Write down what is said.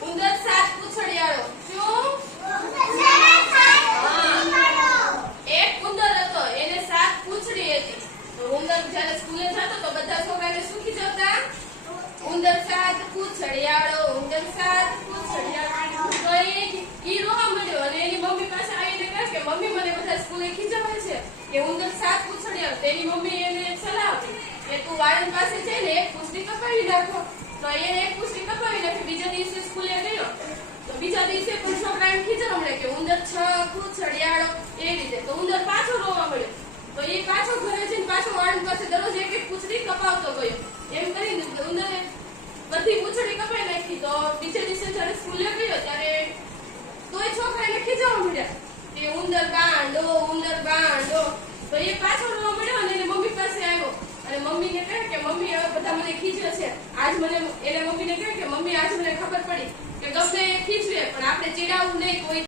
ઉંદર સાત પૂંછડિયાળો. શું? એક ઉંદર હતો, એને સાત પૂંછડી હતી. તો ઉંદર જ્યારે સ્કૂલે જતો તો બધા છોકરાને શું ખીજવતા? ઉંદર સાત પૂંછડિયાળો, ઉંદર સાત પૂંછડિયાળો. તો ઈ રોવા મળ્યો અને એની મમ્મી પાસે આવીને કહે કે મમ્મી મને બધા સ્કૂલે ખીજવે છે કે ઉંદર સાત પૂંછડિયાળો. તેની મમ્મી એને સલાહ આપી કે તું વાળંદ પાસે જઈને એક પૂંછડી કપાવી નાખો. તો એને એક પૂંછડી કપાવી નાખી. બીજા દિવસે સ્કૂલે ગયો તો બીજા દિવસે પણ છોકરાને ખીજવા મળે કે ઉંદર છ પૂંછડિયાળો એ રીતે. તો ઉંદર પાછો રોવા મળ્યો. તો એ પાછો ઘરે જઈને પાછો વાળંદ પાસે દરરોજ એક એક પૂંછડી કપાવતો ગયો. એમ કરીને ઉંદરે બધી પૂંછડી કપાઈ નાખી. તો બીજા દિવસે જ્યારે સ્કૂલે ગયો ત્યારે તોય છોકરાને ખીજવા મળ્યા કે ઉંદર ગાંડો, ઉંદર ગાંડો. તો એ પાછો રોવા મળ્યો અને એને મમ્મી પાસે આવ્યો અને મમ્મીને કહે કે મમ્મી હવે બધા મને ખીજવે છે. આજ મને એને મમ્મીને કહે કે મમ્મી આજ મને ખબર પડી કે ગમે ખીજવે પણ આપણે ચીડાવવું નહીં કોઈ